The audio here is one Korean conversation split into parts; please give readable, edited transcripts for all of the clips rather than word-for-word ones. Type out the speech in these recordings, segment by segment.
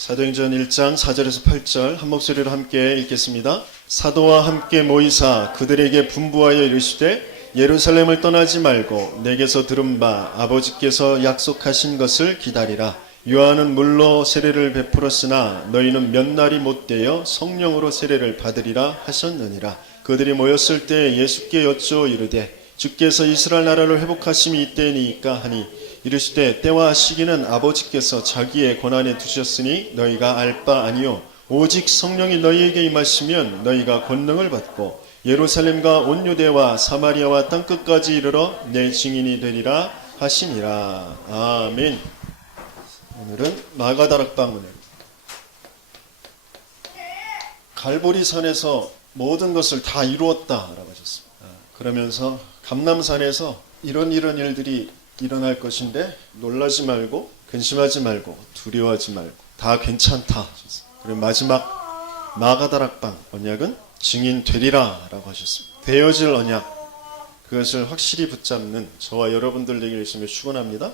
사도행전 1장 4절에서 8절 한 목소리로 함께 읽겠습니다. 사도와 함께 모이사 그들에게 분부하여 이르시되 예루살렘을 떠나지 말고 내게서 들은 바 아버지께서 약속하신 것을 기다리라. 요한은 물로 세례를 베풀었으나 너희는 몇 날이 못되어 성령으로 세례를 받으리라 하셨느니라. 그들이 모였을 때 예수께 여쭈어 이르되 주께서 이스라엘 나라를 회복하심이 이때니까 하니 이르시되 때와 시기는 아버지께서 자기의 권한에 두셨으니 너희가 알 바 아니요 오직 성령이 너희에게 임하시면 너희가 권능을 받고 예루살렘과 온 유대와 사마리아와 땅끝까지 이르러 내 증인이 되리라 하시니라. 아멘. 오늘은 마가다락방 은혜. 갈보리산에서 모든 것을 다 이루었다라고 하셨습니다. 그러면서 감람산에서 이런 일들이 일어날 것인데 놀라지 말고 근심하지 말고 두려워하지 말고 다 괜찮다. 그리고 마지막 마가다락방 언약은 증인 되리라 라고 하셨습니다. 되어질 언약, 그것을 확실히 붙잡는 저와 여러분들 되기를 주님을 축원합니다.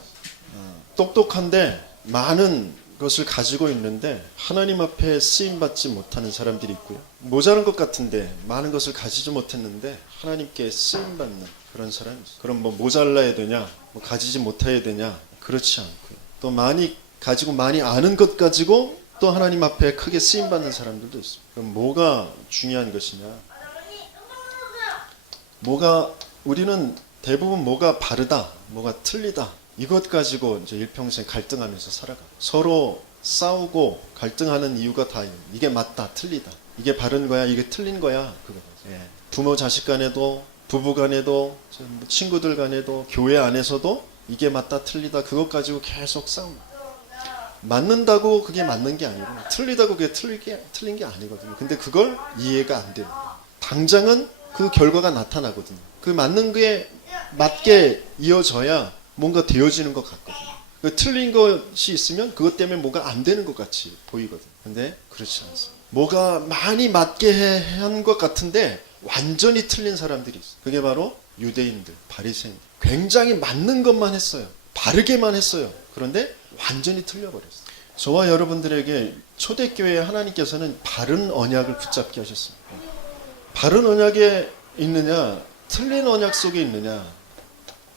똑똑한데 많은 것을 가지고 있는데 하나님 앞에 쓰임받지 못하는 사람들이 있고요. 모자란 것 같은데 많은 것을 가지지 못했는데 하나님께 쓰임받는 그런 사람이 있어요. 그럼 뭐 모자라야 되냐, 뭐 가지지 못해야 되냐, 그렇지 않고요. 또 많이 가지고 많이 아는 것 가지고 또 하나님 앞에 크게 쓰임받는 사람들도 있어요. 그럼 뭐가 중요한 것이냐, 우리는 대부분 뭐가 바르다, 뭐가 틀리다, 이것 가지고 이제 일평생 갈등하면서 살아가. 서로 싸우고 갈등하는 이유가 다 이게 맞다, 틀리다, 이게 바른 거야, 이게 틀린 거야, 그거. 부모 자식 간에도, 부부 간에도, 친구들 간에도, 교회 안에서도 이게 맞다, 틀리다, 그것 가지고 계속 싸움. 맞는다고 그게 맞는 게 아니고, 틀리다고 그게 틀린 게 아니거든요. 근데 그걸 이해가 안 돼요. 당장은 그 결과가 나타나거든요. 그 맞는 게 맞게 이어져야 뭔가 되어지는 것 같거든요. 틀린 것이 있으면 그것 때문에 뭐가 안 되는 것 같이 보이거든요. 근데 그렇지 않습니다. 뭐가 많이 맞게 한 것 같은데 완전히 틀린 사람들이 있어요. 그게 바로 유대인들, 바리새인들. 굉장히 맞는 것만 했어요. 바르게만 했어요. 그런데 완전히 틀려버렸어요. 저와 여러분들에게 초대교회에 하나님께서는 바른 언약을 붙잡게 하셨습니다. 바른 언약에 있느냐, 틀린 언약 속에 있느냐,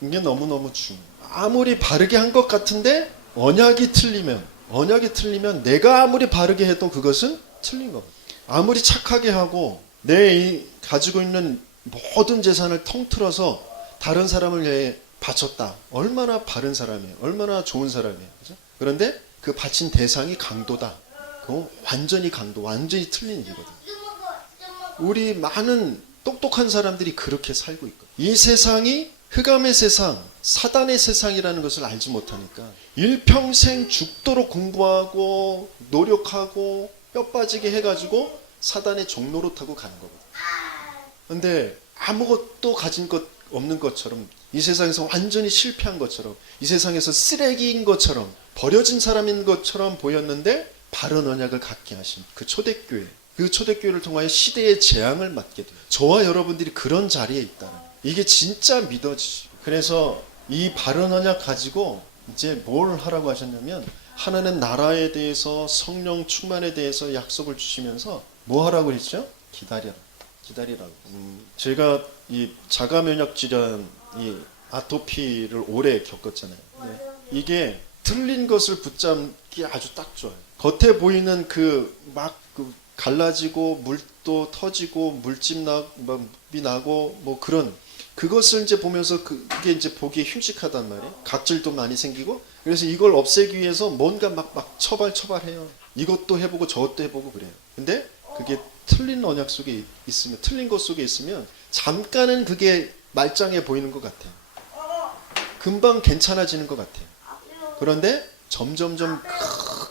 이게 너무너무 중요해요. 아무리 바르게 한 것 같은데 언약이 틀리면 내가 아무리 바르게 해도 그것은 틀린 겁니다. 아무리 착하게 하고 내 가지고 있는 모든 재산을 통틀어서 다른 사람을 위해 바쳤다. 얼마나 바른 사람이에요. 얼마나 좋은 사람이에요. 그죠? 그런데 그 바친 대상이 강도다. 그건 완전히 강도, 완전히 틀린 일이거든요. 우리 많은 똑똑한 사람들이 그렇게 살고 있거든요. 이 세상이 흑암의 세상, 사단의 세상이라는 것을 알지 못하니까 일평생 죽도록 공부하고 노력하고 뼈 빠지게 해가지고 사단의 종로로 타고 가는 거거든요. 근데 아무것도 가진 것 없는 것처럼, 이 세상에서 완전히 실패한 것처럼, 이 세상에서 쓰레기인 것처럼, 버려진 사람인 것처럼 보였는데 바른 언약을 갖게 하신 그 초대교회, 그 초대교회를 통하여 시대의 재앙을 맞게 돼요. 저와 여러분들이 그런 자리에 있다는 거예요. 이게 진짜 믿어지죠. 그래서 이 바른 언약 가지고 이제 뭘 하라고 하셨냐면, 하나님 나라에 대해서, 성령 충만에 대해서 약속을 주시면서 뭐 하라고 했죠? 기다리라고. 제가 이 자가면역 질환, 이 아토피를 오래 겪었잖아요. 이게 틀린 것을 붙잡기 아주 딱 좋아요. 겉에 보이는 그 갈라지고 물도 터지고 물집이 나고 뭐 그런 그것을 이제 보면서 그게 이제 보기에 흉측하단 말이에요. 각질도 많이 생기고. 그래서 이걸 없애기 위해서 뭔가 막 처발해요. 이것도 해보고 저것도 해보고 그래요. 근데 그게 틀린 언약 속에 있으면, 틀린 것 속에 있으면 잠깐은 그게 말짱해 보이는 것 같아요. 금방 괜찮아지는 것 같아요. 그런데 점점점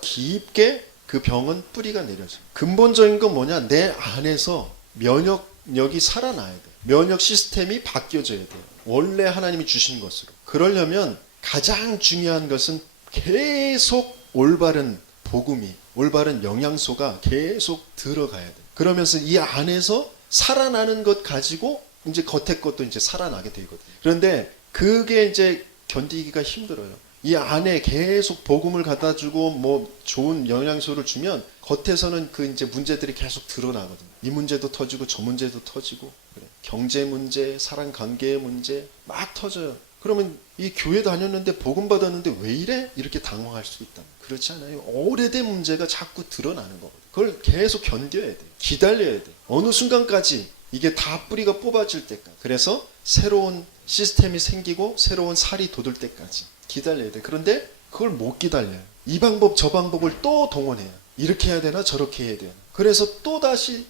깊게 그 병은 뿌리가 내려져요. 근본적인 건 뭐냐? 내 안에서 면역력이 살아나야 돼요. 면역 시스템이 바뀌어져야 돼요. 원래 하나님이 주신 것으로. 그러려면 가장 중요한 것은 계속 올바른 복음이, 올바른 영양소가 계속 들어가야 돼요. 그러면서 이 안에서 살아나는 것 가지고 이제 겉에 것도 이제 살아나게 되거든요. 그런데 그게 이제 견디기가 힘들어요. 이 안에 계속 복음을 갖다 주고 뭐 좋은 영양소를 주면 겉에서는 그 이제 문제들이 계속 드러나거든요. 이 문제도 터지고 저 문제도 터지고, 그래. 경제 문제, 사랑 관계의 문제 막 터져요. 그러면 이 교회 다녔는데 복음 받았는데 왜 이래? 이렇게 당황할 수 있다. 그렇지 않아요. 오래된 문제가 자꾸 드러나는 거거든요. 그걸 계속 견뎌야 돼. 기다려야 돼. 어느 순간까지 이게 다 뿌리가 뽑아질 때까지. 그래서 새로운 시스템이 생기고 새로운 살이 돋을 때까지 기다려야 돼. 그런데 그걸 못 기다려요. 이 방법 저 방법을 또 동원해요. 이렇게 해야 되나 저렇게 해야 되나. 그래서 또 다시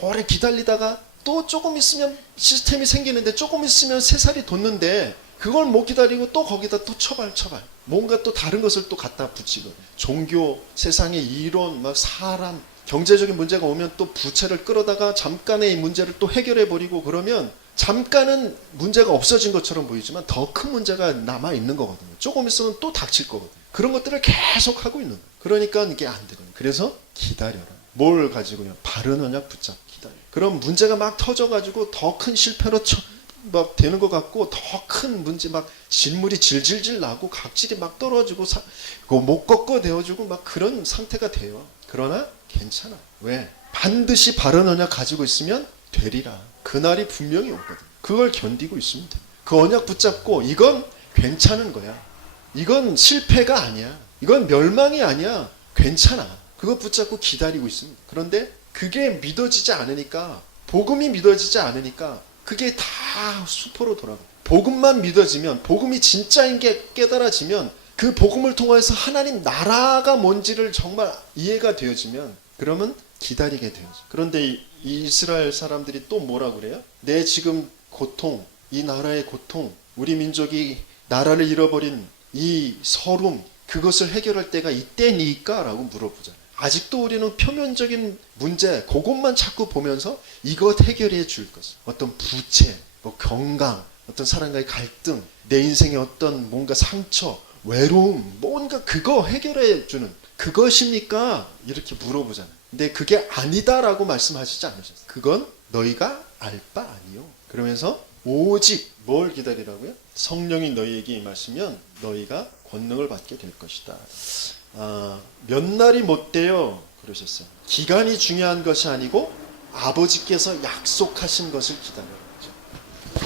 오래 기다리다가 또 조금 있으면 시스템이 생기는데, 조금 있으면 새 살이 돋는데 그걸 못 기다리고 또 거기다 또 처발 뭔가 또 다른 것을 또 갖다 붙이고, 종교, 세상의 이론, 막 사람, 경제적인 문제가 오면 또 부채를 끌어다가 잠깐의 문제를 또 해결해 버리고, 그러면 잠깐은 문제가 없어진 것처럼 보이지만 더 큰 문제가 남아 있는 거거든요. 조금 있으면 또 닥칠 거거든요. 그런 것들을 계속 하고 있는 거예요. 그러니까 이게 안 되거든요. 그래서 기다려라. 뭘 가지고요? 바른 언약 붙잡 기다려. 그럼 문제가 막 터져가지고 더 큰 실패로 막 되는 것 같고, 더 큰 문제, 막 질물이 질질질 나고 각질이 막 떨어지고 못 꺾어 대어주고 막 그런 상태가 돼요. 그러나 괜찮아. 왜? 반드시 바른 언약 가지고 있으면 되리라. 그날이 분명히 오거든. 그걸 견디고 있으면 돼. 그 언약 붙잡고, 이건 괜찮은 거야. 이건 실패가 아니야. 이건 멸망이 아니야. 괜찮아. 그거 붙잡고 기다리고 있습니다. 그런데 그게 믿어지지 않으니까, 복음이 믿어지지 않으니까 그게 다 수포로 돌아가. 복음만 믿어지면, 복음이 진짜인 게 깨달아지면, 그 복음을 통해서 하나님 나라가 뭔지를 정말 이해가 되어지면, 그러면 기다리게 되어져. 그런데 이 이스라엘 사람들이 또 뭐라 그래요? 내 지금 고통, 이 나라의 고통, 우리 민족이 나라를 잃어버린 이 서름, 그것을 해결할 때가 이때니까? 라고 물어보잖아요. 아직도 우리는 표면적인 문제, 그것만 자꾸 보면서 이것 해결해 줄 것을. 어떤 부채, 뭐 건강, 어떤 사람과의 갈등, 내 인생의 어떤 뭔가 상처, 외로움, 뭔가 그거 해결해 주는 그것입니까? 이렇게 물어보잖아요. 근데 그게 아니다라고 말씀하시지 않으셨어요. 그건 너희가 알 바 아니요. 그러면서 오직 뭘 기다리라고요? 성령이 너희에게 임하시면 너희가 권능을 받게 될 것이다. 몇 날이 못 돼요. 그러셨어요. 기간이 중요한 것이 아니고 아버지께서 약속하신 것을 기다려라.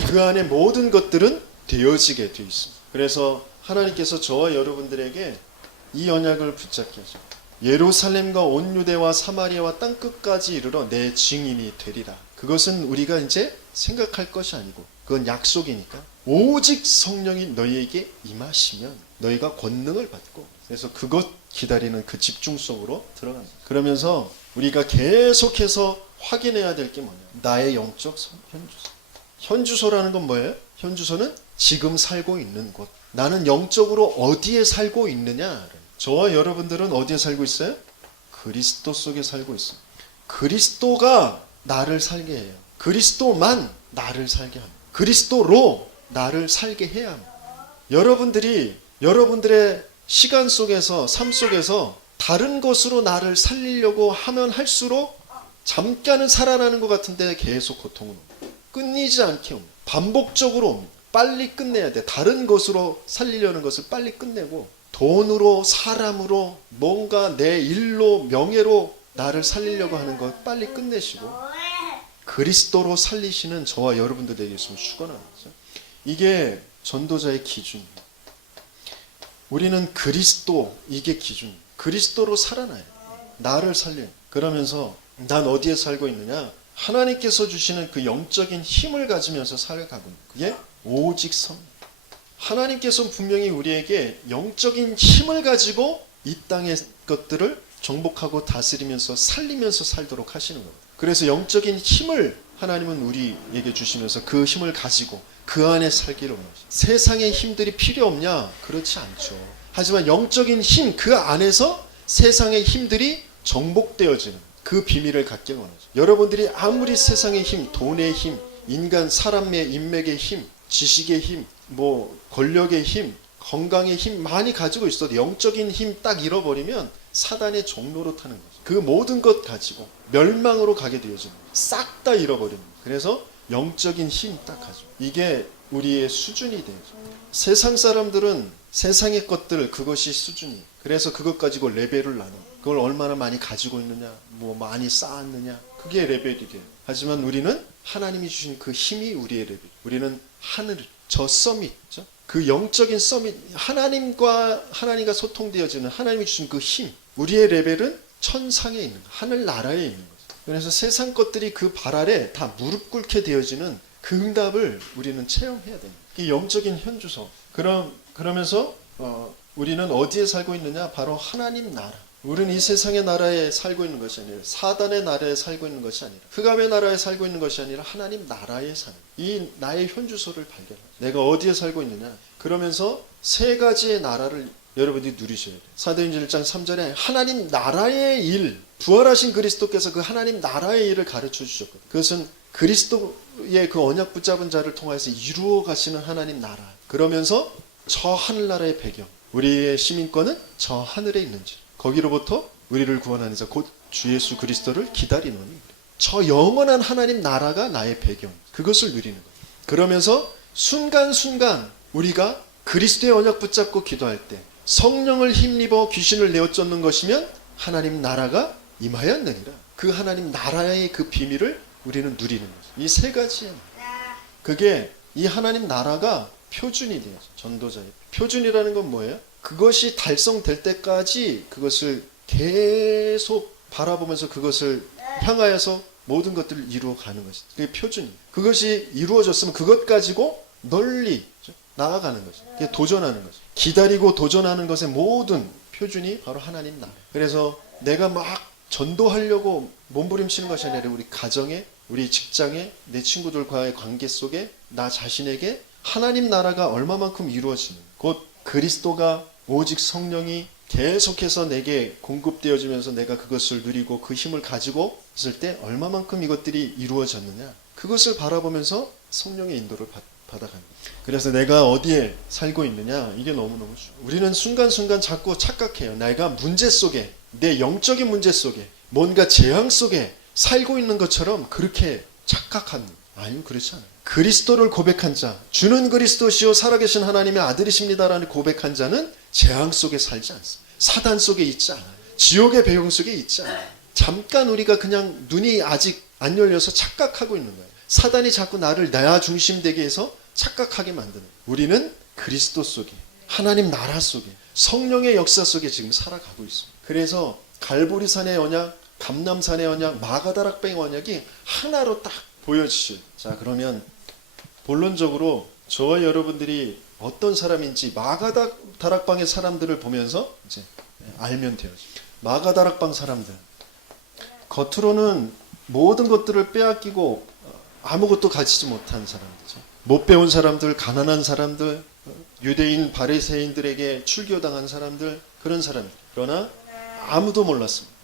그 안에 모든 것들은 되어지게 되어 있습니다. 그래서 하나님께서 저와 여러분들에게 이 언약을 붙잡게 하죠. 예루살렘과 온 유대와 사마리아와 땅끝까지 이르러 내 증인이 되리라. 그것은 우리가 이제 생각할 것이 아니고 그건 약속이니까, 오직 성령이 너희에게 임하시면 너희가 권능을 받고, 그래서 그것 기다리는 그 집중 속으로 들어간다. 그러면서 우리가 계속해서 확인해야 될 게 뭐냐? 나의 영적 현주소. 현주소라는 건 뭐예요? 현주소는 지금 살고 있는 곳. 나는 영적으로 어디에 살고 있느냐? 저와 여러분들은 어디에 살고 있어요? 그리스도 속에 살고 있어요. 그리스도가 나를 살게 해요. 그리스도만 나를 살게 합니다. 그리스도로 나를 살게 해야 합니다. 여러분들이 여러분들의 시간 속에서, 삶 속에서 다른 것으로 나를 살리려고 하면 할수록 잠깐은 살아나는 것 같은데 계속 고통은 옵니다. 끊이지 않게 옵니다. 반복적으로 옵니다. 빨리 끝내야 돼. 다른 것으로 살리려는 것을 빨리 끝내고, 돈으로, 사람으로, 뭔가 내 일로, 명예로 나를 살리려고 하는 것 빨리 끝내시고 그리스도로 살리시는 저와 여러분들에게 있으면 축원하는 거죠. 이게 전도자의 기준입니다. 우리는 그리스도, 이게 기준. 그리스도로 살아나요. 나를 살려요. 그러면서 난 어디에 살고 있느냐? 하나님께서 주시는 그 영적인 힘을 가지면서 살아가고 있는, 그게 오직 성. 하나님께서는 분명히 우리에게 영적인 힘을 가지고 이 땅의 것들을 정복하고 다스리면서 살리면서 살도록 하시는 겁니다. 그래서 영적인 힘을 하나님은 우리에게 주시면서 그 힘을 가지고 그 안에 살기를 원하시죠. 세상의 힘들이 필요 없냐? 그렇지 않죠. 하지만 영적인 힘, 그 안에서 세상의 힘들이 정복되어지는 그 비밀을 갖기를 원하죠. 여러분들이 아무리 세상의 힘, 돈의 힘, 인간, 사람의 인맥의 힘, 지식의 힘, 뭐 권력의 힘, 건강의 힘 많이 가지고 있어도 영적인 힘 딱 잃어버리면 사단의 종로로 타는 거죠. 그 모든 것 가지고 멸망으로 가게 되어지는 거예요. 싹 다 잃어버리는 거예요. 그래서 영적인 힘 딱 가지고, 이게 우리의 수준이 돼요. 세상 사람들은 세상의 것들 그것이 수준이. 그래서 그것 가지고 레벨을 나눠. 그걸 얼마나 많이 가지고 있느냐, 뭐 많이 쌓았느냐, 그게 레벨이 돼요. 하지만 우리는 하나님이 주신 그 힘이 우리의 레벨. 우리는 하늘, 저 서밋죠. 그 영적인 서밋, 하나님과 소통되어지는 하나님이 주신 그 힘. 우리의 레벨은 천상에 있는 거, 하늘 나라에 있는 거죠. 그래서 세상 것들이 그 발 아래 다 무릎 꿇게 되어지는 그 응답을 우리는 체험해야 됩니다. 이 영적인 현주소. 그러면서 우리는 어디에 살고 있느냐? 바로 하나님 나라. 우리는 이 세상의 나라에 살고 있는 것이 아니라 사단의 나라에 살고 있는 것이 아니라 흑암의 나라에 살고 있는 것이 아니라 하나님 나라에 사는 이 나의 현주소를 발견하죠. 내가 어디에 살고 있느냐? 그러면서 세 가지의 나라를 여러분들이 누리셔야 돼요. 사도행전 1장 3절에 하나님 나라의 일, 부활하신 그리스도께서 그 하나님 나라의 일을 가르쳐 주셨거든요. 그것은 그리스도의 그 언약 붙잡은 자를 통해서 이루어 가시는 하나님 나라. 그러면서 저 하늘나라의 배경, 우리의 시민권은 저 하늘에 있는지, 거기로부터 우리를 구원하는 자 곧 주 예수 그리스도를 기다리노니, 저 영원한 하나님 나라가 나의 배경, 그것을 누리는 거예요. 그러면서 순간순간 우리가 그리스도의 언약 붙잡고 기도할 때 성령을 힘입어 귀신을 내어쫓는 것이면 하나님 나라가 임하였느니라. 그 하나님 나라의 그 비밀을 우리는 누리는 거죠. 이 세 가지예요. 그게 이 하나님 나라가 표준이 돼요. 전도자의 표준이라는 건 뭐예요? 그것이 달성될 때까지 그것을 계속 바라보면서 그것을 향하여서 모든 것들을 이루어가는 것이죠. 그게 표준이에요. 그것이 이루어졌으면 그것 가지고 널리 나아가는 거죠. 그게 도전하는 거죠. 기다리고 도전하는 것의 모든 표준이 바로 하나님 나라. 그래서 내가 막 전도하려고 몸부림치는 것이 아니라 우리 가정에, 우리 직장에, 내 친구들과의 관계 속에 나 자신에게 하나님 나라가 얼마만큼 이루어지는, 곧 그리스도가 오직 성령이 계속해서 내게 공급되어지면서 내가 그것을 누리고 그 힘을 가지고 있을 때 얼마만큼 이것들이 이루어졌느냐, 그것을 바라보면서 성령의 인도를 받아가는 거예요. 그래서 내가 어디에 살고 있느냐, 이게 너무너무 중요해요. 우리는 순간순간 자꾸 착각해요. 내가 문제 속에, 내 영적인 문제 속에, 뭔가 재앙 속에 살고 있는 것처럼 그렇게 착각합니다. 아니요, 그렇지 않아요. 그리스도를 고백한 자, 주는 그리스도시요 살아계신 하나님의 아들이십니다라는 고백한 자는 재앙 속에 살지 않습니다. 사단 속에 있지 않아요. 지옥의 배경 속에 있지 않아요. 잠깐 우리가 그냥 눈이 아직 안 열려서 착각하고 있는 거예요. 사단이 자꾸 나를 나 중심되게 해서 착각하게 만드는 거예요. 우리는 그리스도 속에, 하나님 나라 속에, 성령의 역사 속에 지금 살아가고 있습니다. 그래서 갈보리산의 언약, 감람산의 언약, 마가다락방의 언약이 하나로 딱 보여지죠. 자, 그러면 본론적으로 저와 여러분들이 어떤 사람인지 마가다락방의 사람들을 보면서 이제 알면 돼요. 마가다락방 사람들, 겉으로는 모든 것들을 빼앗기고 아무것도 가지지 못한 사람들이죠. 못 배운 사람들, 가난한 사람들, 유대인 바리새인들에게 출교당한 사람들, 그런 사람들. 그러나 아무도 몰랐습니다.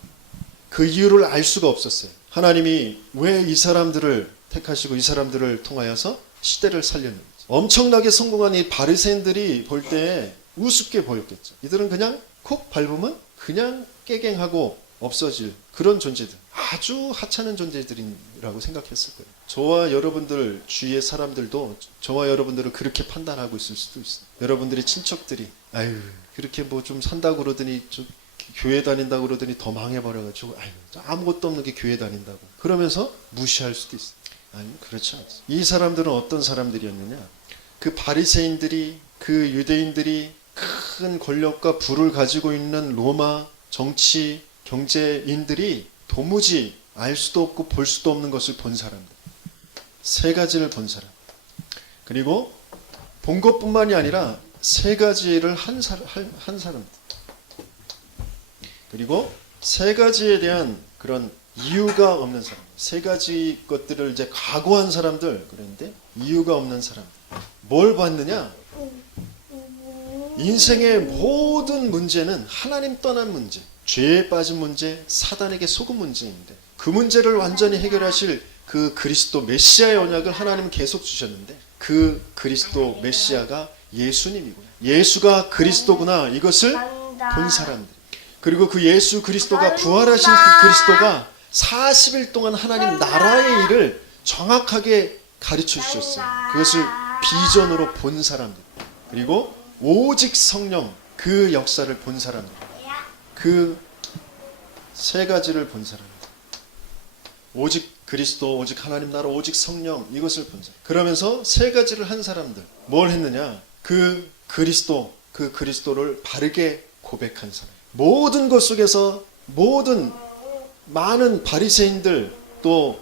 그 이유를 알 수가 없었어요. 하나님이 왜 이 사람들을 택하시고 이 사람들을 통하여서 시대를 살렸는지. 엄청나게 성공한 이 바리새인들이 볼 때에 우습게 보였겠죠. 이들은 그냥 콕 밟으면 그냥 깨갱하고 없어질 그런 존재들, 아주 하찮은 존재들이라고 생각했을 거예요. 저와 여러분들 주위의 사람들도 저와 여러분들을 그렇게 판단하고 있을 수도 있어요. 여러분들의 친척들이 아유 그렇게 뭐 좀 산다고 그러더니 좀 교회 다닌다고 그러더니 더 망해버려가지고 아유 아무것도 없는 게 교회 다닌다고 그러면서 무시할 수도 있어요. 아니 그렇지 않습니다. 이 사람들은 어떤 사람들이었느냐, 그 바리새인들이, 그 유대인들이 큰 권력과 부를 가지고 있는 로마 정치 경제인들이 도무지 알 수도 없고 볼 수도 없는 것을 본 사람들, 세 가지를 본 사람, 그리고 본 것뿐만이 아니라 세 가지를 한 사람들, 그리고 세 가지에 대한 그런 이유가 없는 사람, 세 가지 것들을 이제 각오한 사람들, 그런데 이유가 없는 사람들. 뭘 봤느냐? 인생의 모든 문제는 하나님 떠난 문제, 죄에 빠진 문제, 사단에게 속은 문제인데 그 문제를 완전히 해결하실 그 그리스도 메시아의 언약을 하나님은 계속 주셨는데 그 그리스도 메시아가 예수님이구나, 예수가 그리스도구나, 이것을 본 사람들. 그리고 그 예수 그리스도가 부활하신 그 그리스도가 40일 동안 하나님 나라의 일을 정확하게 가르쳐 주셨어요. 그것을 비전으로 본 사람들, 그리고 오직 성령 그 역사를 본 사람들, 그 세 가지를 본 사람들. 오직 그리스도, 오직 하나님 나라, 오직 성령, 이것을 본 사람. 그러면서 세 가지를 한 사람들 뭘 했느냐? 그 그리스도, 그 그리스도를 바르게 고백한 사람. 모든 것 속에서 모든 많은 바리새인들 또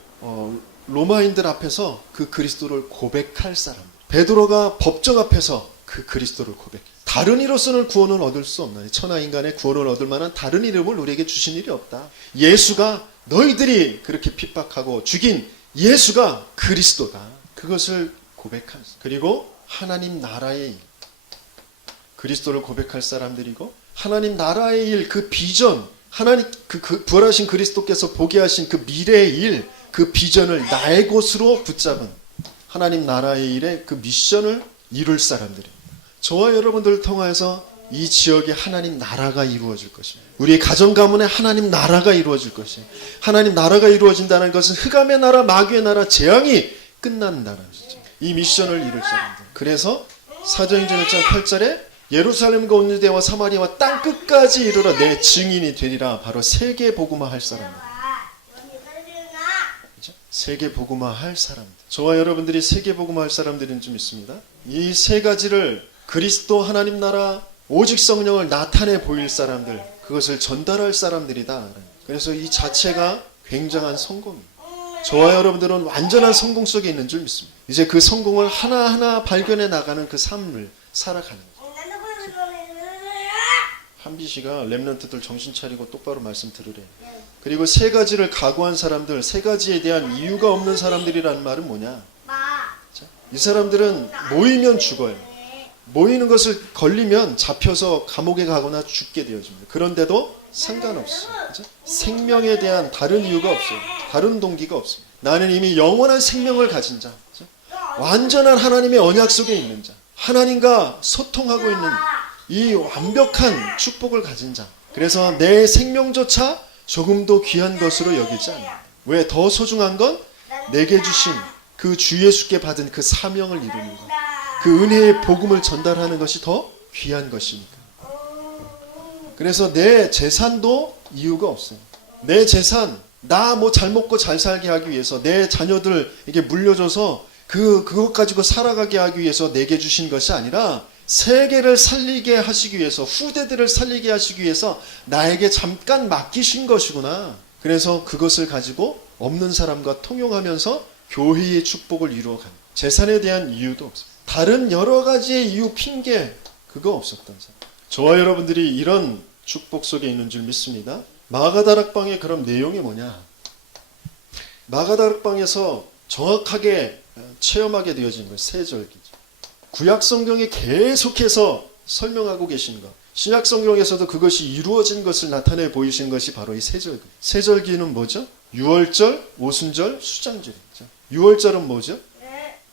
로마인들 앞에서 그 그리스도를 고백할 사람. 베드로가 법정 앞에서 그 그리스도를 고백해. 다른 이로서는 구원을 얻을 수 없나니 천하 인간의 구원을 얻을 만한 다른 이름을 우리에게 주신 일이 없다. 예수가, 너희들이 그렇게 핍박하고 죽인 예수가 그리스도다. 그것을 고백한. 그리고 하나님 나라의 일, 그리스도를 고백할 사람들이고 하나님 나라의 일, 그 비전, 하나님 그 부활하신 그리스도께서 보게 하신 그 미래의 일, 그 비전을 나의 곳으로 붙잡은 하나님 나라의 일의 그 미션을 이룰 사람들입니다. 저와 여러분들을 통해서 이 지역에 하나님 나라가 이루어질 것입니다. 우리의 가정 가문에 하나님 나라가 이루어질 것입니다. 하나님 나라가 이루어진다는 것은 흑암의 나라, 마귀의 나라, 재앙이 끝난다는 것이죠. 이 미션을 이룰 사람들. 그래서 사도행전 1장 8절에 예루살렘과 온 유대와 사마리아와 땅 끝까지 이르러 내 증인이 되리라. 바로 세계 복음화 할 사람들. 그렇죠? 세계 복음화 할 사람들. 저와 여러분들이 세계 복음화 할 사람들인 줄 믿습니다. 이 세 가지를 그리스도, 하나님 나라, 오직 성령을 나타내 보일 사람들, 그것을 전달할 사람들이다. 그래서 이 자체가 굉장한 성공입니다. 저와 여러분들은 완전한 성공 속에 있는 줄 믿습니다. 이제 그 성공을 하나하나 발견해 나가는 그 삶을 살아가는 거죠. 한비 씨가 렘넌트들 정신 차리고 똑바로 말씀 들으래. 그리고 세 가지를 각오한 사람들, 세 가지에 대한 이유가 없는 사람들이라는 말은 뭐냐? 이 사람들은 모이면 죽어요. 모이는 것을 걸리면 잡혀서 감옥에 가거나 죽게 되어집니다. 그런데도 상관없어요. 그렇죠? 생명에 대한 다른 이유가 없어요. 다른 동기가 없어요. 나는 이미 영원한 생명을 가진 자, 그렇죠? 완전한 하나님의 언약 속에 있는 자, 하나님과 소통하고 있는 이 완벽한 축복을 가진 자. 그래서 내 생명조차 조금도 귀한 것으로 여기지 않아요. 왜? 더 소중한 건 내게 주신 그 주 예수께 받은 그 사명을 이루는 것, 그 은혜의 복음을 전달하는 것이 더 귀한 것이니까. 그래서 내 재산도 이유가 없어요. 내 재산, 나 뭐 잘 먹고 잘 살게 하기 위해서, 내 자녀들에게 물려줘서 그것 가지고 살아가게 하기 위해서 내게 주신 것이 아니라 세계를 살리게 하시기 위해서, 후대들을 살리게 하시기 위해서 나에게 잠깐 맡기신 것이구나. 그래서 그것을 가지고 없는 사람과 통용하면서 교회의 축복을 이루어가는, 재산에 대한 이유도 없어요. 다른 여러 가지의 이유, 핑계, 그거 없었던 사람. 저와 여러분들이 이런 축복 속에 있는 줄 믿습니다. 마가다락방의 그런 내용이 뭐냐? 마가다락방에서 정확하게 체험하게 되어진 거예요. 세절기죠. 구약 성경에 계속해서 설명하고 계신 것, 신약 성경에서도 그것이 이루어진 것을 나타내 보이신 것이 바로 이 세절기. 세절기는 뭐죠? 유월절, 오순절, 수장절이죠. 유월절은 뭐죠?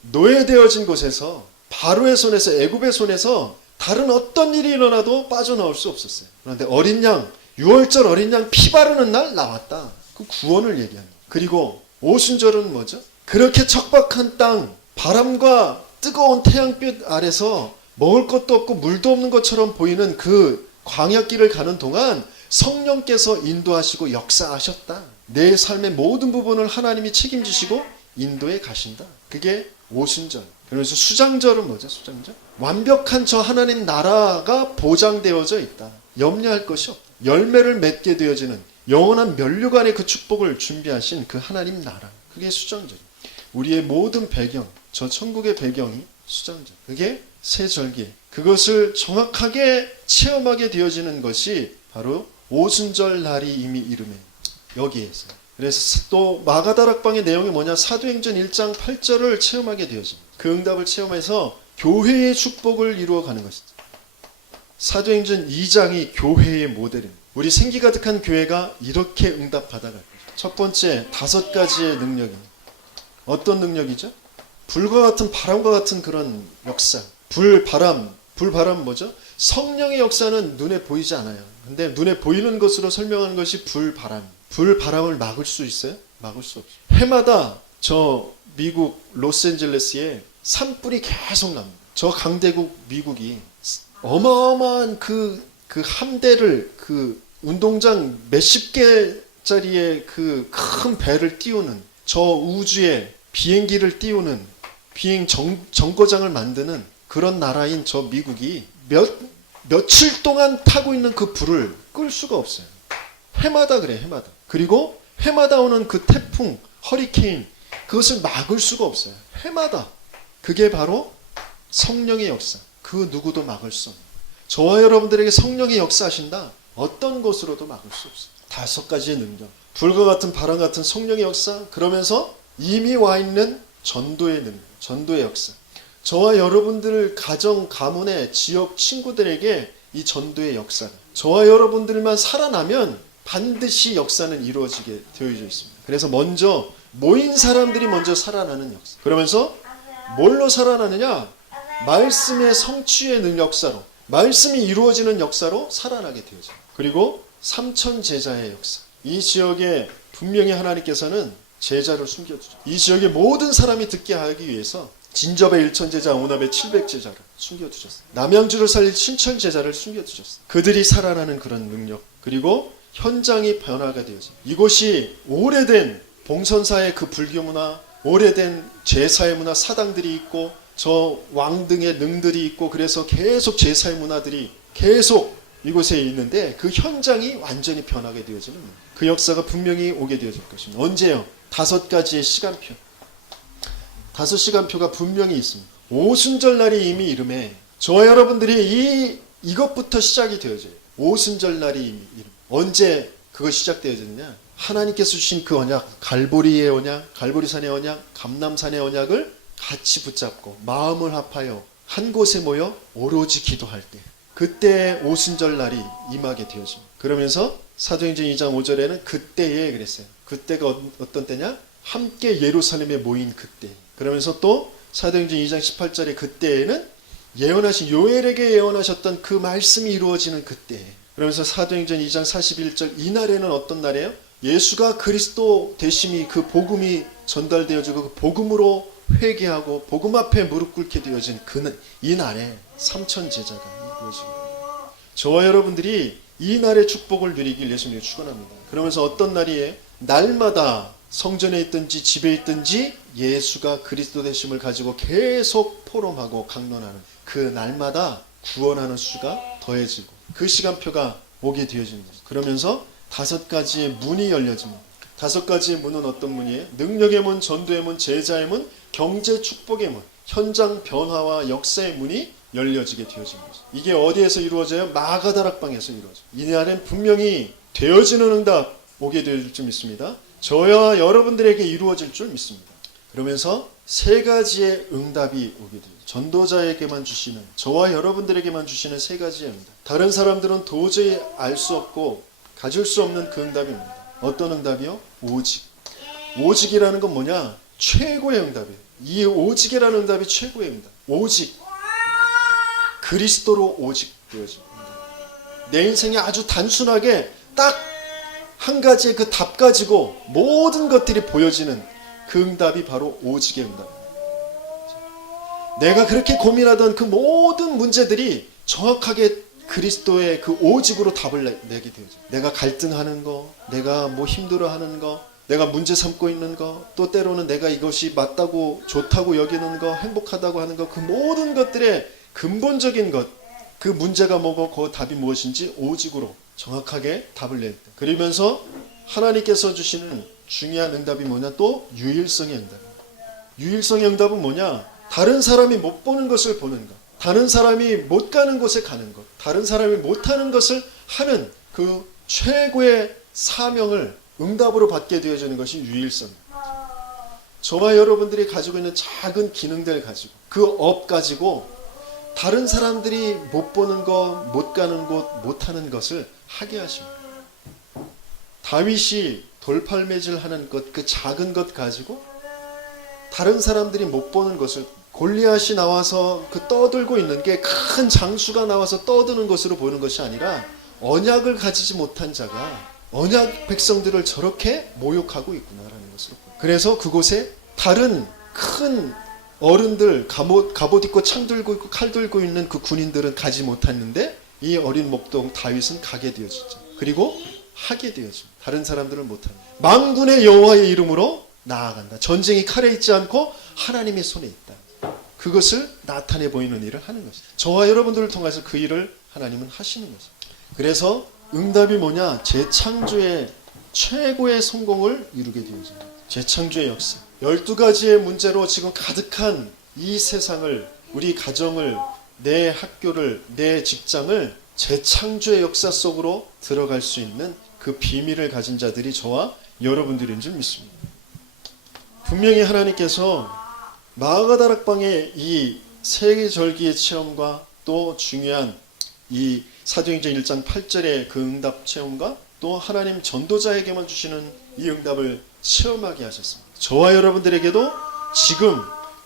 노예되어진 곳에서, 바로의 손에서, 애굽의 손에서 다른 어떤 일이 일어나도 빠져나올 수 없었어요. 그런데 어린 양, 유월절 어린 양 피 바르는 날 나왔다. 그 구원을 얘기합니다. 그리고 오순절은 뭐죠? 그렇게 척박한 땅, 바람과 뜨거운 태양빛 아래서 먹을 것도 없고 물도 없는 것처럼 보이는 그 광야길을 가는 동안 성령께서 인도하시고 역사하셨다. 내 삶의 모든 부분을 하나님이 책임지시고 인도에 가신다. 그게 오순절. 그래서 수장절은 뭐죠? 수장절? 완벽한 저 하나님 나라가 보장되어져 있다. 염려할 것이 없다. 열매를 맺게 되어지는 영원한 면류관의 그 축복을 준비하신 그 하나님 나라. 그게 수장절. 우리의 모든 배경, 저 천국의 배경이 수장절. 그게 세절기. 그것을 정확하게 체험하게 되어지는 것이 바로 오순절 날이 이미 이르매. 여기에서. 그래서 또 마가다락방의 내용이 뭐냐? 사도행전 1장 8절을 체험하게 되어집니다. 그 응답을 체험해서 교회의 축복을 이루어가는 것이죠. 사도행전 2장이 교회의 모델입니다. 우리 생기 가득한 교회가 이렇게 응답받아갈 거죠. 첫 번째, 5가지의 능력입니다. 어떤 능력이죠? 불과 같은, 바람과 같은 그런 역사. 불바람 뭐죠? 성령의 역사는 눈에 보이지 않아요. 근데 눈에 보이는 것으로 설명하는 것이 불바람. 불바람을 막을 수 있어요? 막을 수 없어요. 해마다 저 미국 로스앤젤레스에 산불이 계속 납니다. 저 강대국 미국이 어마어마한 그 함대를 그 운동장 몇십 개짜리의 그 큰 배를 띄우는 저 우주에 비행기를 띄우는 비행 정거장을 만드는 그런 나라인 저 미국이 며칠 동안 타고 있는 그 불을 끌 수가 없어요. 해마다 그래, 해마다. 그리고 해마다 오는 그 태풍, 허리케인, 그것을 막을 수가 없어요. 해마다. 그게 바로 성령의 역사. 그 누구도 막을 수 없는. 저와 여러분들에게 성령의 역사하신다. 어떤 것으로도 막을 수 없어요. 5가지의 능력. 불과 같은 바람 같은 성령의 역사. 그러면서 이미 와 있는 전도의 능력, 전도의 역사. 저와 여러분들 가정, 가문의 지역 친구들에게 이 전도의 역사. 저와 여러분들만 살아나면 반드시 역사는 이루어지게 되어져 있습니다. 그래서 먼저 모인 사람들이 먼저 살아나는 역사. 그러면서 뭘로 살아나느냐? 말씀의 성취의 역사로, 말씀이 이루어지는 역사로 살아나게 되어져요. 그리고 3천 제자의 역사. 이 지역에 분명히 하나님께서는 제자를 숨겨두죠. 이 지역의 모든 사람이 듣게 하기 위해서 진접의 1천 제자, 오납의 700 제자를 숨겨두셨어요. 남양주를 살릴 신천 제자를 숨겨두셨어요. 그들이 살아나는 그런 능력. 그리고 현장이 변화가 되어져요. 이곳이 오래된 봉선사의 그 불교 문화, 오래된 제사의 문화, 사당들이 있고 저 왕등의 능들이 있고 그래서 계속 제사의 문화들이 계속 이곳에 있는데 그 현장이 완전히 변하게 되어지는 그 역사가 분명히 오게 되어질 것입니다. 언제요? 5가지의 시간표. 5시간표가 분명히 있습니다. 오순절날이 이미 이름에 저와 여러분들이 이것부터 시작이 되어져요. 오순절날이 이미 이름. 언제 그거 시작되어졌느냐? 하나님께서 주신 그 언약, 갈보리의 언약, 갈보리산의 언약, 감람산의 언약을 같이 붙잡고 마음을 합하여 한 곳에 모여 오로지 기도할 때 그때 오순절날이 임하게 되어집니다. 그러면서 사도행전 2장 5절에는 그때에 그랬어요. 그때가 어떤 때냐? 함께 예루살렘에 모인 그때. 그러면서 또 사도행전 2장 18절에 그때에는 예언하신 요엘에게 예언하셨던 그 말씀이 이루어지는 그때. 그러면서 사도행전 2장 41절 이날에는 어떤 날이에요? 예수가 그리스도 되심이 그 복음이 전달되어지고 그 복음으로 회개하고 복음 앞에 무릎 꿇게 되어진 이 날에 3천 제자가 이루어집니다. 저와 여러분들이 이 날의 축복을 누리길 예수님이 축원합니다. 그러면서 어떤 날이에요? 날마다 성전에 있든지 집에 있든지 예수가 그리스도 되심을 가지고 계속 포럼하고 강론하는 그 날마다 구원하는 수가 더해지고 그 시간표가 오게 되어집니다. 그러면서 5가지의 문이 열려집니다. 5가지의 문은 어떤 문이에요? 능력의 문, 전도의 문, 제자의 문, 경제 축복의 문, 현장 변화와 역사의 문이 열려지게 되어집니다. 이게 어디에서 이루어져요? 마가다락방에서 이루어져요. 이날엔 분명히 되어지는 응답 오게 되어질 줄 믿습니다. 저와 여러분들에게 이루어질 줄 믿습니다. 그러면서 3가지의 응답이 오게 돼요. 전도자에게만 주시는, 저와 여러분들에게만 주시는 3가지의 응답. 다른 사람들은 도저히 알 수 없고 가질 수 없는 그 응답입니다. 어떤 응답이요? 오직. 오직이라는 건 뭐냐? 최고의 응답이에요. 이 오직이라는 응답이 최고의 응답. 오직. 그리스도로 오직 되어집니다. 내 인생이 아주 단순하게 딱 한 가지의 그 답 가지고 모든 것들이 보여지는 그 응답이 바로 오직의 응답입니다. 내가 그렇게 고민하던 그 모든 문제들이 정확하게 그리스도의 그 오직으로 답을 내게 되죠. 내가 갈등하는 거, 내가 뭐 힘들어하는 거, 내가 문제 삼고 있는 거, 또 때로는 내가 이것이 맞다고 좋다고 여기는 거, 행복하다고 하는 거, 그 모든 것들의 근본적인 것, 그 문제가 뭐고 그 답이 무엇인지 오직으로 정확하게 답을 낼 때. 그러면서 하나님께서 주시는 중요한 응답이 뭐냐? 또 유일성의 응답입니다. 유일성의 응답은 뭐냐? 다른 사람이 못 보는 것을 보는 것, 다른 사람이 못 가는 곳에 가는 것, 다른 사람이 못하는 것을 하는 그 최고의 사명을 응답으로 받게 되어지는 것이 유일성입니다. 저와 여러분들이 가지고 있는 작은 기능들 가지고 그 업 가지고 다른 사람들이 못 보는 것, 못 가는 곳, 못하는 것을 하게 하십니다. 다윗이 돌팔매질하는 것, 그 작은 것 가지고 다른 사람들이 못 보는 것을, 골리앗이 나와서 그 떠들고 있는 게 큰 장수가 나와서 떠드는 것으로 보이는 것이 아니라 언약을 가지지 못한 자가 언약 백성들을 저렇게 모욕하고 있구나라는 것으로. 그래서 그곳에 다른 큰 어른들 갑옷 입고 창 들고 있고 칼 들고 있는 그 군인들은 가지 못했는데 이 어린 목동 다윗은 가게 되어지죠. 그리고 하게 되어집니다. 다른 사람들은 못합니다. 만군의 여호와의 이름으로 나아간다. 전쟁이 칼에 있지 않고 하나님의 손에 있다. 그것을 나타내 보이는 일을 하는 것이죠. 저와 여러분들을 통해서 그 일을 하나님은 하시는 거죠. 그래서 응답이 뭐냐? 재창조의 최고의 성공을 이루게 되어집니다. 재창조의 역사. 12가지의 문제로 지금 가득한 이 세상을, 우리 가정을, 내 학교를, 내 직장을 재창조의 역사 속으로 들어갈 수 있는 그 비밀을 가진 자들이 저와 여러분들인 줄 믿습니다. 분명히 하나님께서 마가다락방의 이 세계절기의 체험과 또 중요한 이 사도행전 1장 8절의 그 응답 체험과 또 하나님 전도자에게만 주시는 이 응답을 체험하게 하셨습니다. 저와 여러분들에게도 지금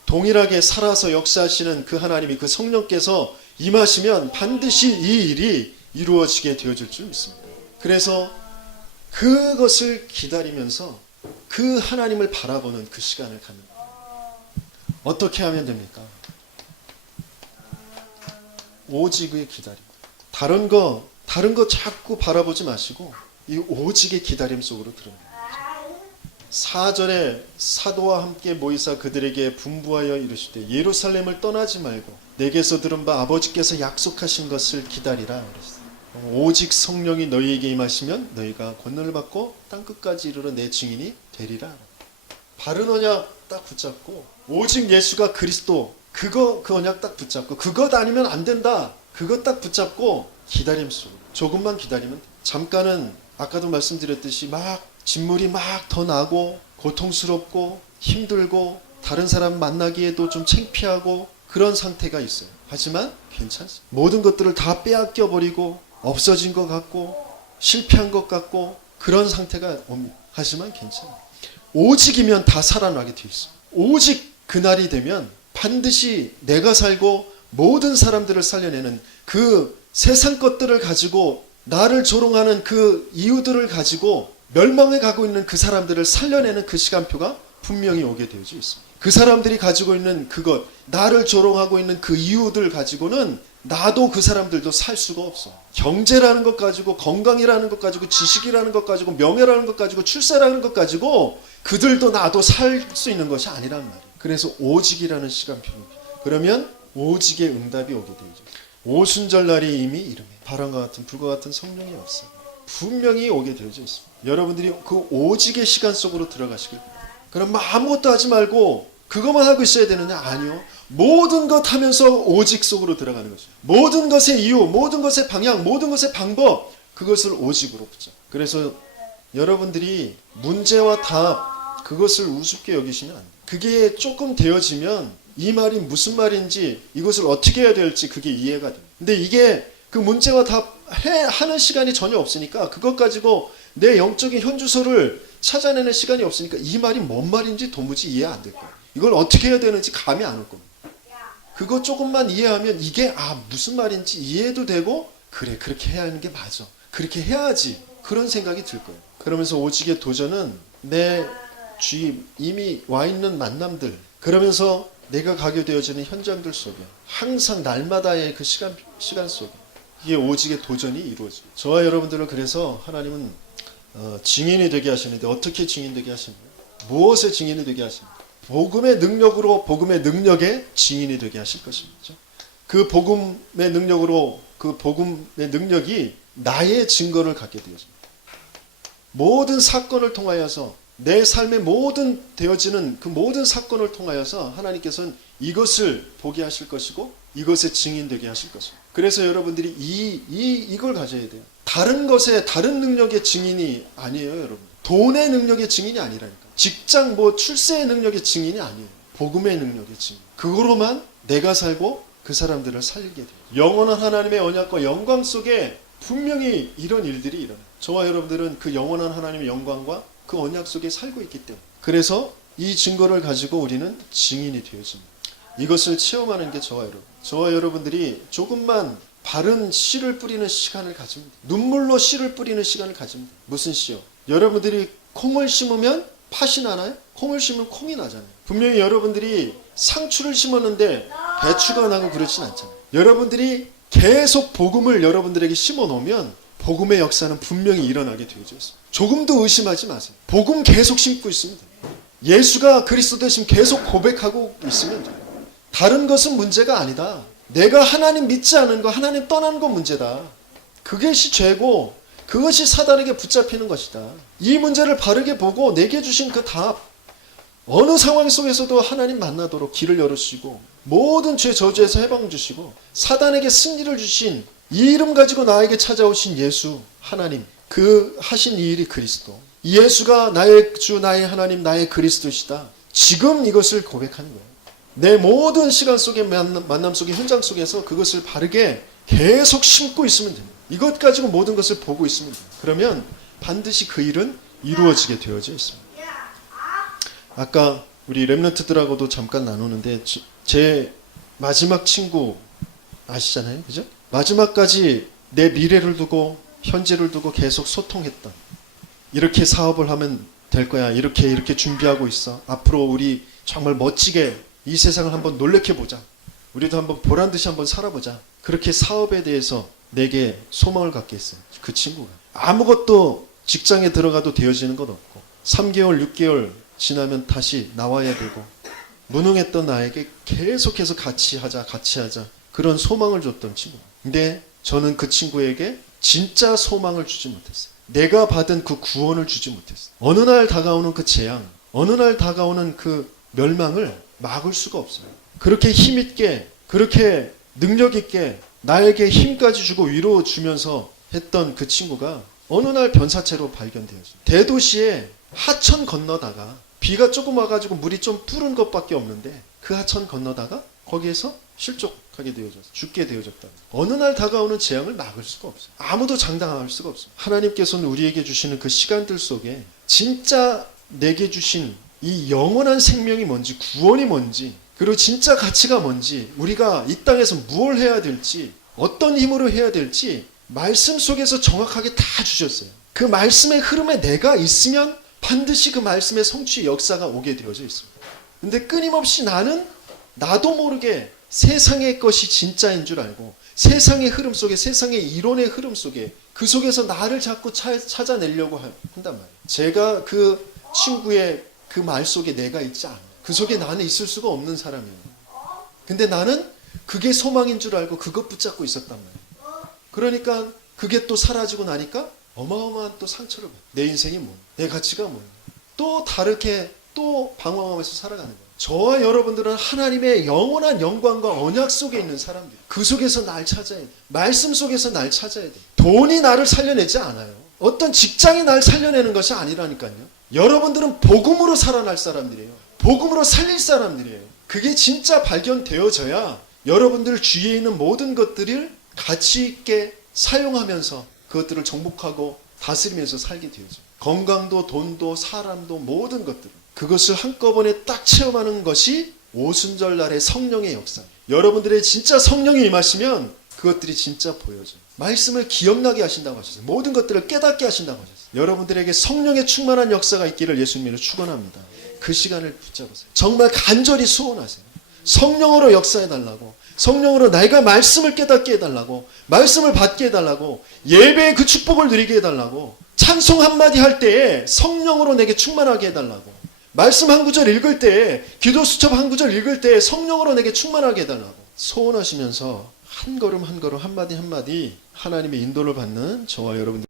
동일하게 살아서 역사하시는 그 하나님이, 그 성령께서 임하시면 반드시 이 일이 이루어지게 되어질 줄 믿습니다. 그래서 그것을 기다리면서 그 하나님을 바라보는 그 시간을 갖는 거예요. 어떻게 하면 됩니까? 오직의 기다림. 다른 거 자꾸 바라보지 마시고 이 오직의 기다림 속으로 들어가요. 4절에 사도와 함께 모이사 그들에게 분부하여 이르시되 예루살렘을 떠나지 말고 내게서 들은 바 아버지께서 약속하신 것을 기다리라. 오직 성령이 너희에게 임하시면 너희가 권능을 받고 땅끝까지 이르러 내 증인이 되리라. 바른 언약 딱 붙잡고 오직 예수가 그리스도, 그 언약 딱 붙잡고 그것 아니면 안 된다. 그것 딱 붙잡고 기다림 속으로 조금만 기다리면 돼. 잠깐은 아까도 말씀드렸듯이 막 진물이 막 더 나고 고통스럽고 힘들고 다른 사람 만나기에도 좀 창피하고 그런 상태가 있어요. 하지만 괜찮습니다. 모든 것들을 다 빼앗겨 버리고 없어진 것 같고 실패한 것 같고 그런 상태가 옵니다. 하지만 괜찮아요. 오직이면 다 살아나게 되어 있어요. 오직 그날이 되면 반드시 내가 살고 모든 사람들을 살려내는 그 세상 것들을 가지고 나를 조롱하는 그 이유들을 가지고 멸망에 가고 있는 그 사람들을 살려내는 그 시간표가 분명히 오게 되어져 있습니다. 그 사람들이 가지고 있는 그것, 나를 조롱하고 있는 그 이유들 가지고는 나도 그 사람들도 살 수가 없어. 경제라는 것 가지고, 건강이라는 것 가지고, 지식이라는 것 가지고, 명예라는 것 가지고, 출세라는 것 가지고 그들도 나도 살 수 있는 것이 아니란 말이에요. 그래서 오직이라는 시간표입니다. 그러면 오직의 응답이 오게 되죠. 오순절날이 이미 이름에 바람과 같은 불과 같은 성령이 없어요. 분명히 오게 되어져 있습니다. 여러분들이 그 오직의 시간 속으로 들어가시길 바랍니다. 그럼 아무것도 하지 말고 그것만 하고 있어야 되느냐? 아니요. 모든 것 하면서 오직 속으로 들어가는 거죠. 모든 것의 이유, 모든 것의 방향, 모든 것의 방법, 그것을 오직으로 붙잡고. 그래서 여러분들이 문제와 답, 그것을 우습게 여기시면 안 돼요. 그게 조금 되어지면 이 말이 무슨 말인지, 이것을 어떻게 해야 될지 그게 이해가 됩니다. 근데 이게 그 문제와 답 하는 시간이 전혀 없으니까, 그것 가지고 내 영적인 현주소를 찾아내는 시간이 없으니까 이 말이 뭔 말인지 도무지 이해 안 될 거예요. 이걸 어떻게 해야 되는지 감이 안 올 겁니다. 그거 조금만 이해하면 이게 무슨 말인지 이해도 되고, 그래 그렇게 해야 하는 게 맞아, 그렇게 해야지, 그런 생각이 들 거예요. 그러면서 오직의 도전은 내 주위 이미 와 있는 만남들, 그러면서 내가 가게 되어지는 현장들 속에 항상 날마다의 그 시간 속에 이게 오직의 도전이 이루어집니다. 저와 여러분들은 그래서 하나님은 증인이 되게 하시는데, 어떻게 증인 되게 하십니까? 무엇의 증인이 되게 하십니까? 복음의 능력으로, 복음의 능력의 증인이 되게 하실 것입니다. 그 복음의 능력으로, 그 복음의 능력이 나의 증거를 갖게 되어집니다. 모든 사건을 통하여서, 내 삶의 모든 되어지는 그 모든 사건을 통하여서 하나님께서는 이것을 보게 하실 것이고 이것의 증인되게 하실 것입니다. 그래서 여러분들이 이걸 가져야 돼요. 다른 것의, 다른 능력의 증인이 아니에요, 여러분. 돈의 능력의 증인이 아니라니까. 직장 출세의 능력의 증인이 아니에요. 복음의 능력의 증인. 그거로만 내가 살고 그 사람들을 살리게 돼요. 영원한 하나님의 언약과 영광 속에 분명히 이런 일들이 일어나요. 저와 여러분들은 그 영원한 하나님의 영광과 그 언약 속에 살고 있기 때문에, 그래서 이 증거를 가지고 우리는 증인이 되어집니다. 이것을 체험하는 게 저와 여러분들이 조금만 바른 씨를 뿌리는 시간을 가집니다. 눈물로 씨를 뿌리는 시간을 가집니다. 무슨 씨요? 여러분들이 콩을 심으면 팥이 나나요? 콩을 심으면 콩이 나잖아요. 분명히 여러분들이 상추를 심었는데 배추가 나고 그렇진 않잖아요. 여러분들이 계속 복음을 여러분들에게 심어 놓으면 복음의 역사는 분명히 일어나게 되어져 있습니다. 조금도 의심하지 마세요. 복음 계속 심고 있으면 돼요. 예수가 그리스도 되심 계속 고백하고 있으면 돼요. 다른 것은 문제가 아니다. 내가 하나님 믿지 않은 거, 하나님 떠나는 거 문제다. 그것이 죄고 그것이 사단에게 붙잡히는 것이다. 이 문제를 바르게 보고 내게 주신 그 답, 어느 상황 속에서도 하나님 만나도록 길을 열어주시고 모든 죄 저주에서 해방 주시고 사단에게 승리를 주신 이 이름 가지고 나에게 찾아오신 예수 하나님, 그 하신 이 일이 그리스도, 이 예수가 나의 주, 나의 하나님, 나의 그리스도시다. 지금 이것을 고백하는 거예요. 내 모든 시간 속의 만남 속의 현장 속에서 그것을 바르게 계속 심고 있으면 됩니다. 이것 가지고 모든 것을 보고 있으면 됩니다. 그러면 반드시 그 일은 이루어지게 되어져 있습니다. 아까 우리 렘넌트들하고도 잠깐 나누는데 제 마지막 친구 아시잖아요, 그죠? 마지막까지 내 미래를 두고 현재를 두고 계속 소통했던, 이렇게 사업을 하면 될 거야, 이렇게 준비하고 있어, 앞으로 우리 정말 멋지게 이 세상을 한번 놀래켜보자, 우리도 한번 보란듯이 한번 살아보자, 그렇게 사업에 대해서 내게 소망을 갖게 했어요. 그 친구가 아무것도 직장에 들어가도 되어지는 것 없고 3개월 6개월 지나면 다시 나와야 되고 무능했던 나에게 계속해서 같이 하자 그런 소망을 줬던 친구. 근데 저는 그 친구에게 진짜 소망을 주지 못했어요. 내가 받은 그 구원을 주지 못했어요. 어느 날 다가오는 그 재앙, 어느 날 다가오는 그 멸망을 막을 수가 없어요. 그렇게 힘있게, 그렇게 능력있게 나에게 힘까지 주고 위로 주면서 했던 그 친구가 어느 날 변사체로 발견되어져요. 대도시에 하천 건너다가 비가 조금 와가지고 물이 좀 뿌른 것밖에 없는데 그 하천 건너다가 거기에서 실족하게 되어졌어요. 죽게 되어졌다. 어느 날 다가오는 재앙을 막을 수가 없어요. 아무도 장담할 수가 없어요. 하나님께서는 우리에게 주시는 그 시간들 속에 진짜 내게 주신 이 영원한 생명이 뭔지, 구원이 뭔지, 그리고 진짜 가치가 뭔지, 우리가 이 땅에서 무엇을 해야 될지, 어떤 힘으로 해야 될지 말씀 속에서 정확하게 다 주셨어요. 그 말씀의 흐름에 내가 있으면 반드시 그 말씀의 성취의 역사가 오게 되어져 있습니다. 근데 끊임없이 나는 나도 모르게 세상의 것이 진짜인 줄 알고 세상의 흐름 속에, 세상의 이론의 흐름 속에, 그 속에서 나를 자꾸 찾아내려고 한단 말이에요. 제가 그 친구의 그 말 속에 내가 있지 않아요. 그 속에 나는 있을 수가 없는 사람이에요. 근데 나는 그게 소망인 줄 알고 그것 붙잡고 있었단 말이에요. 그러니까 그게 또 사라지고 나니까 어마어마한 또 상처를 받아요. 내 인생이 뭐냐, 내 가치가 뭐냐, 또 다르게 또 방황하면서 살아가는 거예요. 저와 여러분들은 하나님의 영원한 영광과 언약 속에 있는 사람들, 그 속에서 날 찾아야 돼. 말씀 속에서 날 찾아야 돼. 돈이 나를 살려내지 않아요. 어떤 직장이 날 살려내는 것이 아니라니까요. 여러분들은 복음으로 살아날 사람들이에요. 복음으로 살릴 사람들이에요. 그게 진짜 발견되어져야 여러분들 주위에 있는 모든 것들을 가치 있게 사용하면서 그것들을 정복하고 다스리면서 살게 되어져요. 건강도 돈도 사람도 모든 것들, 그것을 한꺼번에 딱 체험하는 것이 오순절 날의 성령의 역사. 여러분들의 진짜 성령이 임하시면 그것들이 진짜 보여져요. 말씀을 기억나게 하신다고 하셨어요. 모든 것들을 깨닫게 하신다고 하셨어요. 여러분들에게 성령의 충만한 역사가 있기를 예수님으로 축원합니다. 그 시간을 붙잡으세요. 정말 간절히 소원하세요. 성령으로 역사해달라고, 성령으로 내가 말씀을 깨닫게 해달라고, 말씀을 받게 해달라고, 예배의 그 축복을 누리게 해달라고, 찬송 한마디 할 때에 성령으로 내게 충만하게 해달라고, 말씀 한 구절 읽을 때에, 기도 수첩 한 구절 읽을 때에 성령으로 내게 충만하게 해달라고 소원하시면서 한 걸음 한 걸음 한마디 한마디 하나님의 인도를 받는 저와 여러분들